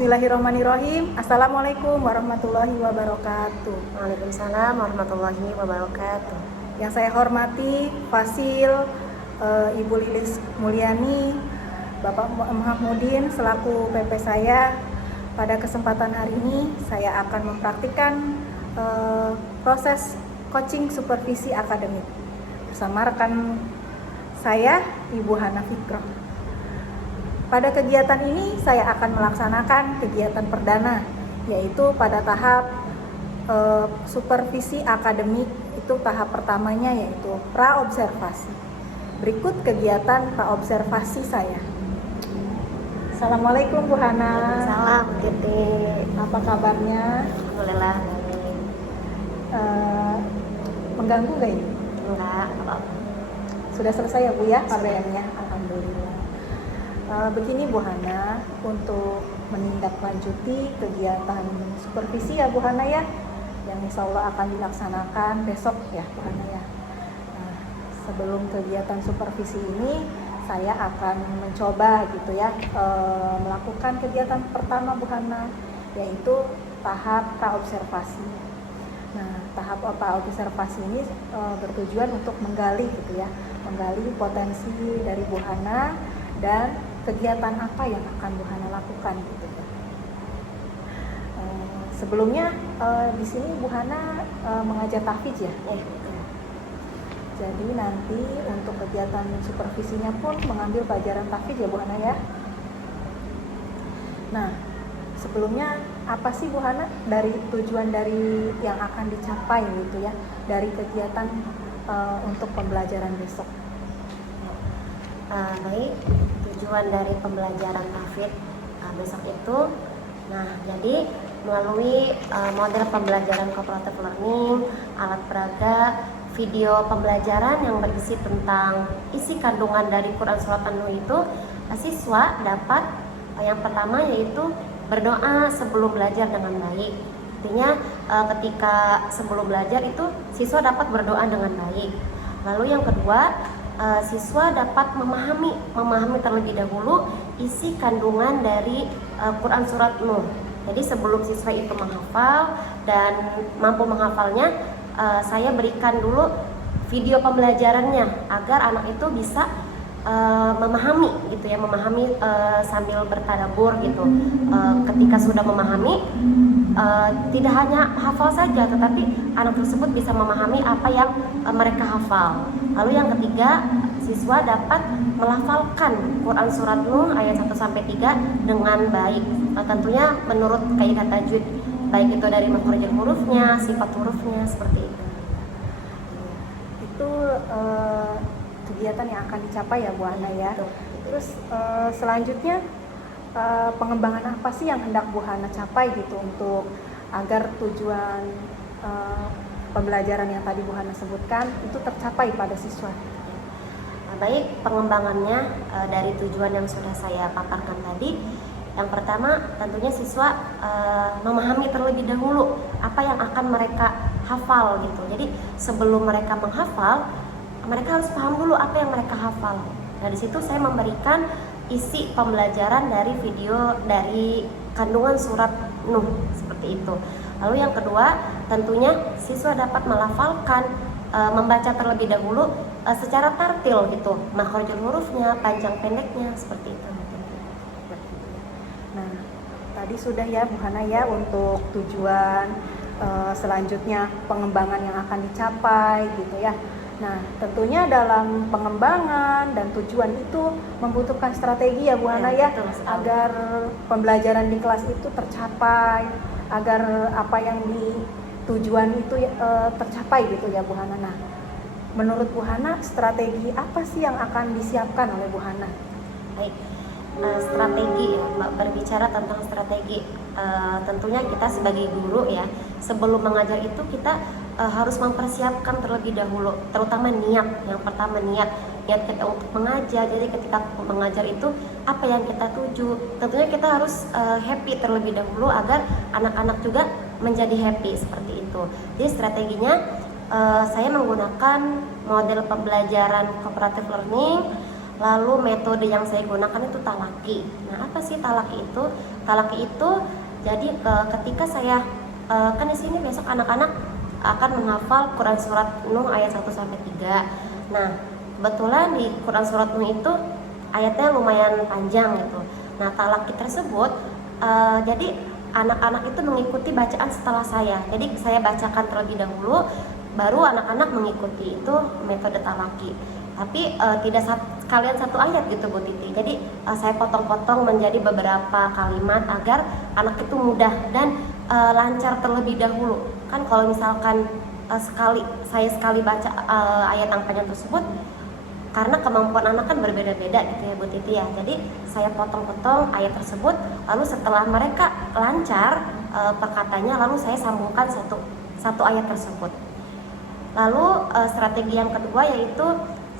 Bismillahirrahmanirrahim. Assalamualaikum warahmatullahi wabarakatuh. Waalaikumsalam warahmatullahi wabarakatuh. Yang saya hormati Fasil, Ibu Lilis Mulyani, Bapak Mahmudin selaku PP saya. Pada kesempatan hari ini saya akan mempraktikkan proses coaching supervisi akademik bersama rekan saya, Ibu Hana Fikroh. Pada kegiatan ini saya akan melaksanakan kegiatan perdana, yaitu pada tahap supervisi akademik. Itu tahap pertamanya yaitu praobservasi. Berikut kegiatan praobservasi saya. Assalamualaikum Bu Hana. Salam Titi. Apa kabarnya? Alhamdulillah. Mengganggu gak ini? Enggak. Sudah selesai ya Bu ya KBM-nya? Alhamdulillah. Begini Bu Hana, untuk menindaklanjuti kegiatan supervisi ya Bu Hana ya, yang insya Allah akan dilaksanakan besok ya Bu Hana ya. Sebelum kegiatan supervisi ini, saya akan mencoba gitu ya, melakukan kegiatan pertama Bu Hana, yaitu tahap praobservasi. Nah, tahap praobservasi ini bertujuan untuk menggali gitu ya, menggali potensi dari Bu Hana dan kegiatan apa yang akan Bu Hana lakukan gitu ya. Sebelumnya di sini Bu Hana mengajar tahfidz ya. Jadi nanti untuk kegiatan supervisinya pun mengambil pelajaran tahfidz ya Bu Hana ya. Nah, sebelumnya apa sih Bu Hana dari tujuan dari yang akan dicapai gitu ya dari kegiatan untuk pembelajaran besok? Baik, tujuan dari pembelajaran tahfidz besok itu, nah jadi melalui model pembelajaran cooperative learning, alat peraga, video pembelajaran yang berisi tentang isi kandungan dari Quran Surat An-Nur itu, siswa dapat yang pertama yaitu berdoa sebelum belajar dengan baik. Artinya ketika sebelum belajar itu siswa dapat berdoa dengan baik. Lalu yang kedua, siswa dapat memahami terlebih dahulu isi kandungan dari Quran Surat Nur. Jadi sebelum siswa itu menghafal dan mampu menghafalnya, saya berikan dulu video pembelajarannya agar anak itu bisa memahami gitu ya, memahami sambil bertadabbur gitu. Ketika sudah memahami, tidak hanya hafal saja, tetapi anak tersebut bisa memahami apa yang mereka hafal. Lalu yang ketiga, siswa dapat melafalkan Quran Surat Nur ayat 1-3 dengan baik. Tentunya menurut kaidah tajwid, baik itu dari makhrajul hurufnya, sifat hurufnya, seperti itu. Itu kegiatan yang akan dicapai ya Bu Hana ya. Terus selanjutnya pengembangan apa sih yang hendak Bu Hana capai gitu untuk agar tujuan pembelajaran yang tadi Bu Hana sebutkan itu tercapai pada siswa? Baik, pengembangannya dari tujuan yang sudah saya paparkan tadi. Yang pertama tentunya siswa memahami terlebih dahulu apa yang akan mereka hafal gitu. Jadi sebelum mereka menghafal, mereka harus paham dulu apa yang mereka hafal. Nah, di situ saya memberikan isi pembelajaran dari video dari kandungan surat Nuh seperti itu. Lalu yang kedua, tentunya siswa dapat melafalkan, membaca terlebih dahulu secara tartil gitu, makhrajul hurufnya, panjang pendeknya, seperti itu. Nah, tadi sudah ya Bu Hana ya untuk tujuan selanjutnya pengembangan yang akan dicapai gitu ya. Nah, tentunya dalam pengembangan dan tujuan itu membutuhkan strategi ya Bu Hana ya, agar pembelajaran di kelas itu tercapai, agar apa yang di tujuan itu tercapai gitu ya Bu Hana. Nah, menurut Bu Hana strategi apa sih yang akan disiapkan oleh Bu Hana? Baik, strategi ya, berbicara tentang strategi, tentunya kita sebagai guru ya, sebelum mengajar itu kita harus mempersiapkan terlebih dahulu, terutama niat. Yang pertama niat kita untuk mengajar. Jadi ketika mengajar itu apa yang kita tuju, tentunya kita harus happy terlebih dahulu agar anak-anak juga menjadi happy, seperti itu. Jadi strateginya saya menggunakan model pembelajaran cooperative learning, Lalu metode yang saya gunakan itu talaki. Nah, apa sih talaki itu? Talaki itu jadi ketika saya kan di sini besok anak-anak akan menghafal Quran surat Nuh ayat 1 sampai 3. Nah, kebetulan di Quran surat Nuh itu ayatnya lumayan panjang gitu. Nah, talaki tersebut jadi anak-anak itu mengikuti bacaan setelah saya. Jadi saya bacakan terlebih dahulu, baru anak-anak mengikuti. Itu metode talaki. Tapi tidak kalian satu ayat gitu Bu Titi. Jadi saya potong-potong menjadi beberapa kalimat agar anak itu mudah dan lancar terlebih dahulu. Kan kalau misalkan saya sekali baca ayat yang panjang tersebut, karena kemampuan anak kan berbeda-beda gitu ya Bu Titi ya. Jadi saya potong-potong ayat tersebut, lalu setelah mereka lancar perkataannya, lalu saya sambungkan satu ayat tersebut. Lalu strategi yang kedua yaitu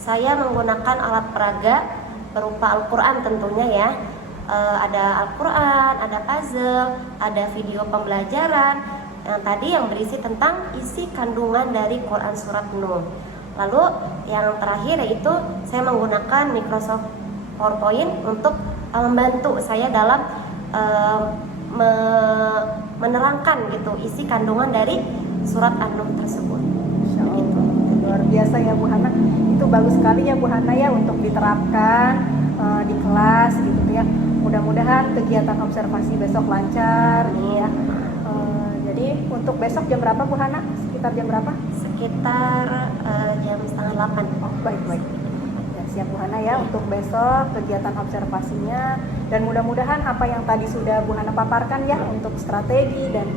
saya menggunakan alat peraga berupa Al-Quran tentunya ya. Ada Al-Quran, ada puzzle, ada video pembelajaran yang tadi yang berisi tentang isi kandungan dari Quran surat Nuh. Lalu yang terakhir yaitu saya menggunakan Microsoft PowerPoint untuk membantu saya dalam menerangkan gitu isi kandungan dari surat An-Nuh tersebut. Masya Allah, luar biasa ya Bu Hana. Itu bagus sekali ya Bu Hana ya untuk diterapkan di kelas gitu ya. Mudah-mudahan kegiatan observasi besok lancar nih ya. Jadi untuk besok jam berapa Bu Hana? Sekitar jam berapa? Sekitar jam 7:30. Oh, baik. Ya, siap Bu Hana ya untuk besok kegiatan observasinya, dan mudah-mudahan apa yang tadi sudah Bu Hana paparkan ya untuk strategi dan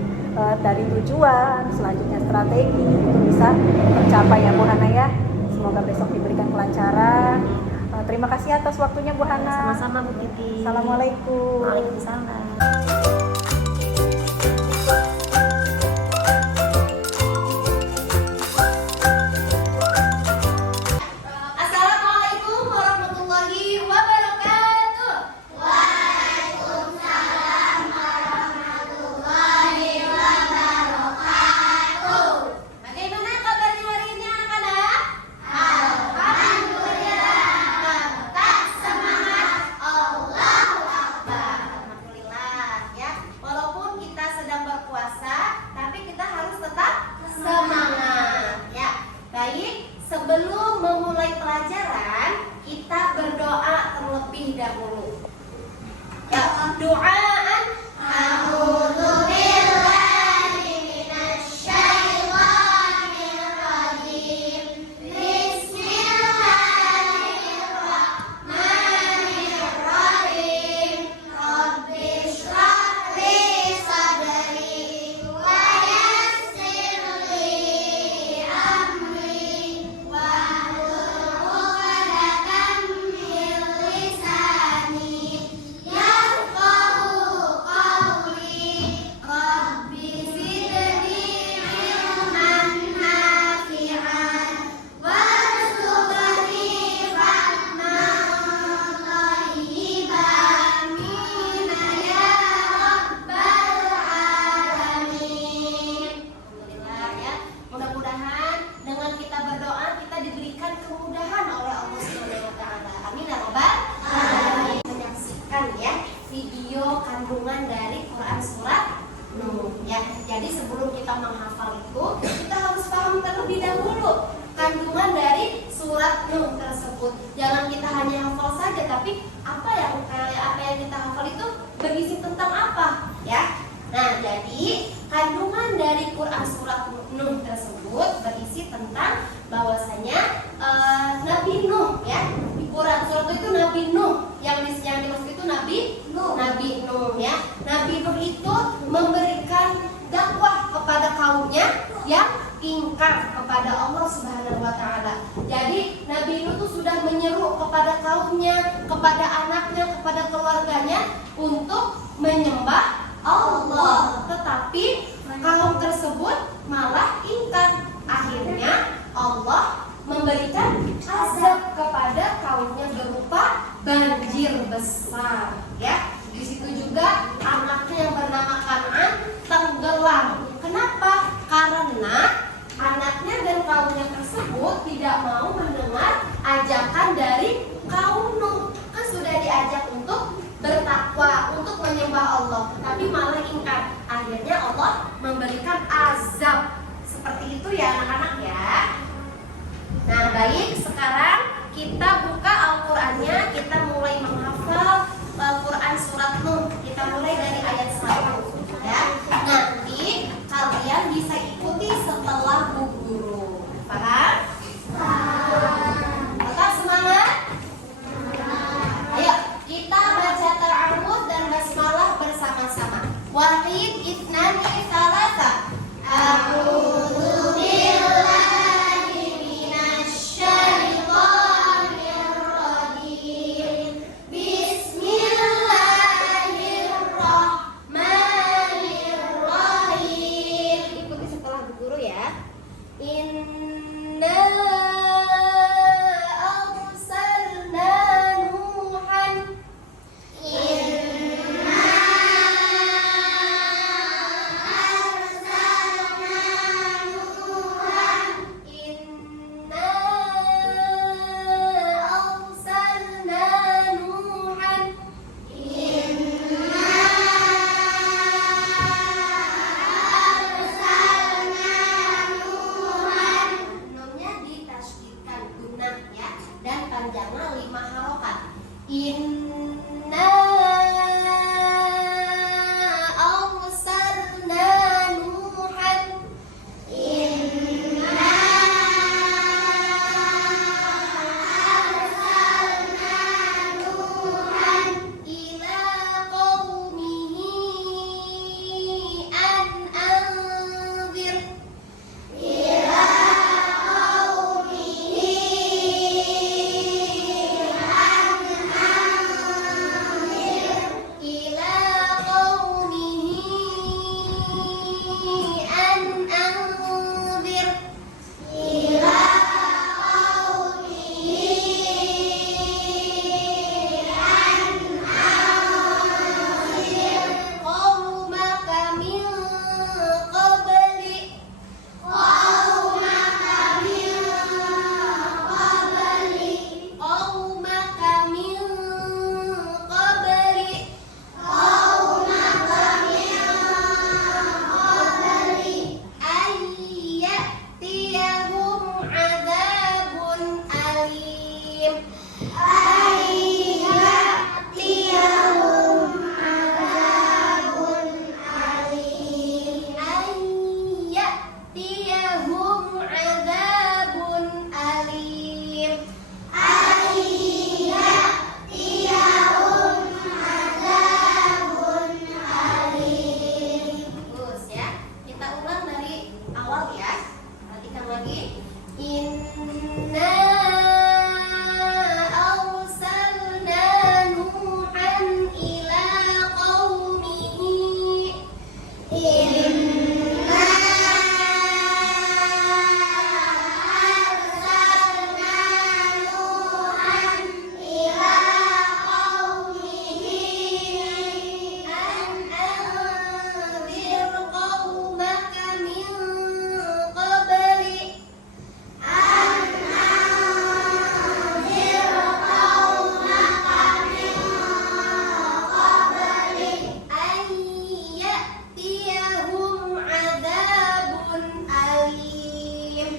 dari tujuan selanjutnya strategi itu bisa tercapai ya Bu Hana ya. Semoga besok diberikan kelancaran. Terima kasih atas waktunya Bu Hana. Sama-sama Bu Titi. Assalamualaikum. Waalaikumsalam. Sebelum memulai pelajaran, kita berdoa terlebih dahulu. Ya, doaan a'udzu billahi minasyaitonir rajim. Bismillahirrahmanirrahim. Rabbi shrah li sadri wa yassir li amri wahlul 'uqdatam min lisani yafqahu qawli. Rabbi zidni ilman nafi'an warzuqni fahman thayyiban minna ya rabbal alamin. Alhamdulillah ya. Mudah-mudahan dengan kita berdoa kita diberikan kemudahan oleh Allah Subhanahu wa taala. Amin ya rabbal alamin. Menyaksikan ya video kandungan dari Quran surat Nuh ya. Jadi sebelum kita menghafal itu, kita harus paham terlebih dahulu kandungan dari surat Nuh tersebut. Jangan kita hanya hafal saja, tapi apa yang kita hafal itu berisi tentang apa ya. Nah, jadi kandungan dari Quran surat Nuh tersebut berisi tentang bahwasanya Nabi Nuh ya. Di Quran surat itu Nabi Nuh yang dimaksud itu Nabi Nuh ya. Nabi Nuh itu memberikan dakwah kepada kaumnya yang ingkar kepada Allah Subhanahu wa taala. Jadi Nabi Nuh itu sudah menyeru kepada kaumnya, kepada anaknya, kepada keluarganya untuk menyembah Allah. Tetapi kaum tersebut malah ingkar. Akhirnya Allah memberikan azab kepada kaumnya berupa banjir besar ya. Di situ juga anaknya yang bernama Kan'an tenggelam. Kenapa? Karena anaknya dan kaumnya tersebut tidak mau mendengar ajakan dari kaum Allah, tetapi malah ingkar. Akhirnya Allah memberikan azab. Seperti itu ya anak-anak ya. Nah baik, sekarang kita buka Al-Qur'annya, kita mulai menghafal Al-Quran surat Nuh. Kita mulai dari ayat 1 ya. Nanti kalian bisa ikuti setelah Bu Guru. Paham? Tetap semangat? Ayo kita baca ta'awudz dan basmalah bersama-sama. Wahid, itnani, salasa. A'udzu billahi minasy syaithanir rajim. Bismillahirrahmanirrahim. Ikuti setelah Bu Guru ya. Inna arsalna Nuhan. Inna arsalna Nuhan. Inna arsalna Nuhan. Inna arsalna Nuhan. Nunnya ditasydidkan gunah ya, dan panjangnya 5 harokat. Inna arsalna Nuhan. Inna arsalna Nuhan ila qaumihi an anzir. Ila qaumihi an anzir. Ila qaumihi an anzir. Ila qaumihi an anzir. Qaumaka min qabli. Qaumaka min qabli. Qaumaka min qabli. Qaumaka min qabli. Ayyatiyahum adzabun alim. Ayyatiyahum adzabun alim. Ayyatiyahum adzabun alim. Ayyatiyahum adzabun alim. Bagus ya. Kita ulang dari awal ya. Perhatikan lagi. Inna arsalna Nuhan ila qaumihi. Inna arsalna Nuhan ila qaumihi an anzir qaumaka min qabli. An anzir qaumaka min qabli. Ayyatiyahum adzabun alim.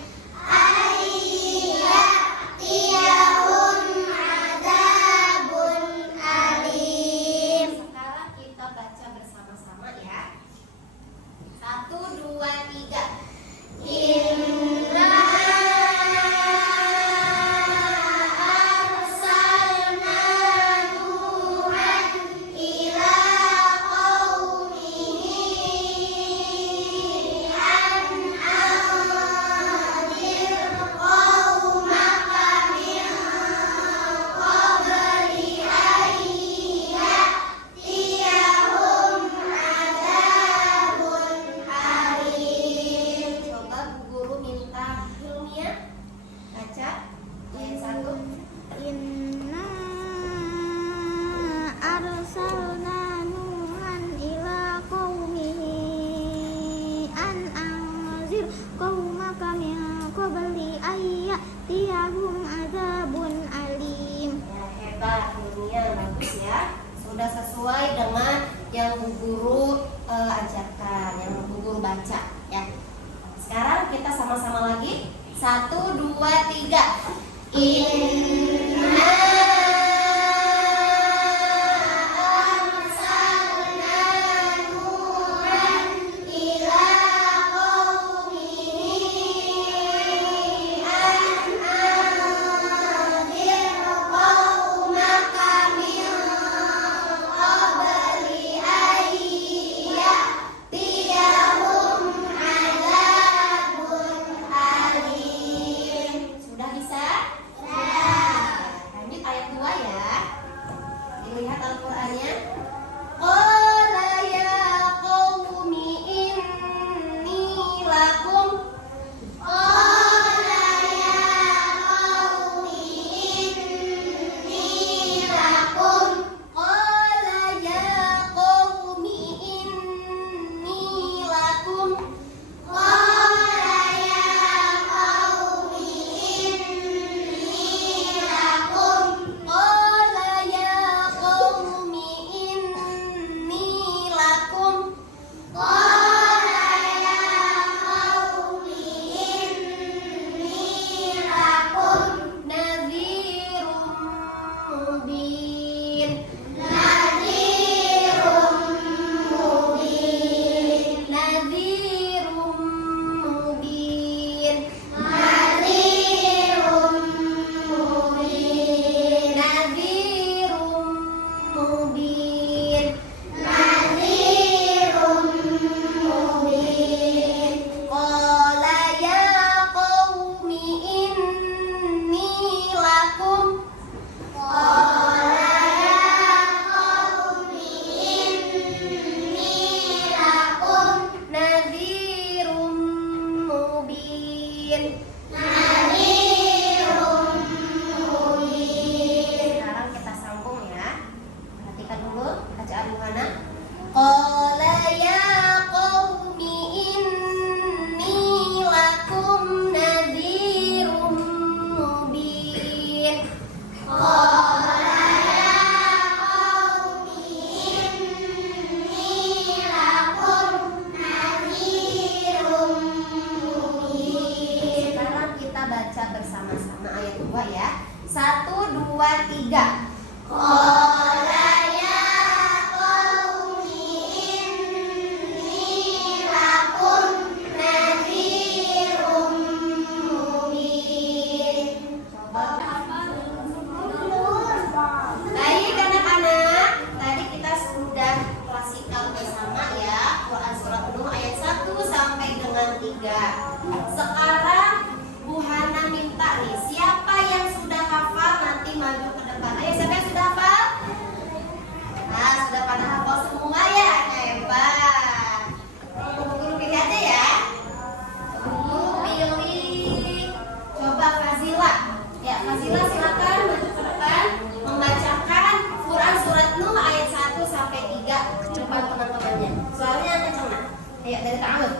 Ayyatiyahum adzabun alim. Sekarang kita baca bersama-sama ya. 1, 2, 3. Inna arsalna Nuhan ila qaumihi an anzir qaumaka min qabli ayyatiyahum adzabun alim. Coba Bu Guru minta Hilmia baca ayat 1. Inna arsalna Nuhan ila qaumihi an anzir qaumaka min qabli ayyatiyahum adzabun alim. Ya, hebat Hilmia, bagus ya. Sudah sesuai dengan yang Bu Guru ajarkan, yang Bu Guru baca ya. Sekarang kita sama-sama lagi. 1, 2, 3. Inna sudah bisa? Lanjut ayat 2 ya. Dilihat Al-Qur'annya. Qala ya qaumi inni lakum. Qala ya qaumi inni lakum. Qala ya qaumi inni lakum. Qala ya qaumi inni lakum. Qala ya qaumi inni lakum. Qala ya qaumi inni lakum nadhirum mubin. Nadhirum mubin. Nadhirum mubin. Nadhirum mubin. Nadhirum mubin. Nadhirum mubin. Qala ya qaumi inni lakum. Qala ya qaumi inni lakum nadhirum mubin. Nadhirum mubin. Sekarang kita sambung ya. Perhatikan dulu bacaan Bu Hana. Qala ya qaumi inni lakum nadhirum mubin. Qala ya qaumi inni lakum nadhirum mubin. Sekarang kita baca bersama-sama ayat 2 ya. 1, 2, 3. Qala ya qaumi inni lakum nadhirum mubin. Baik anak-anak, tadi kita sudah klasikal bersama ya Quran Surat Nuh ayat 1 sampai dengan 3. Sekarang Bu Hana minta nih, siapa yang sudah hafal nanti maju ke depan. Ayo, siapa yang sudah hafal? Nah, sudah pada hafal semua ya? Hebat. Bu Guru pilih aja ya. Bu pilih. Coba Fazila. Ya, Fazila silakan maju ke depan membacakan Quran Surat Nuh ayat 1 sampai 3 depan teman-temannya. Soalnya kenceng nah. Ayo dari ta'alum.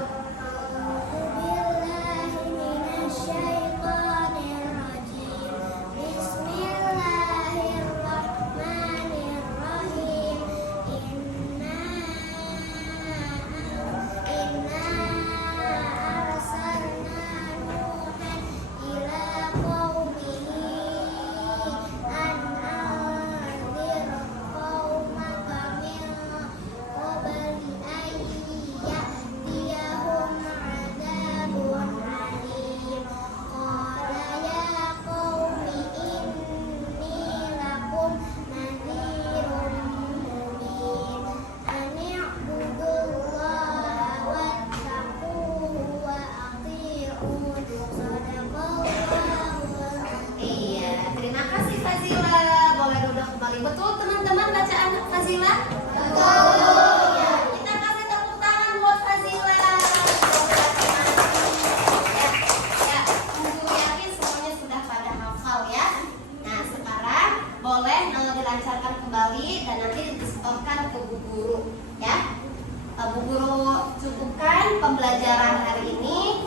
pembelajaran hari ini.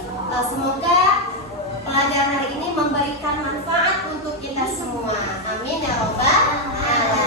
Semoga pelajaran hari ini memberikan manfaat untuk kita semua. Amin ya robbal alamin.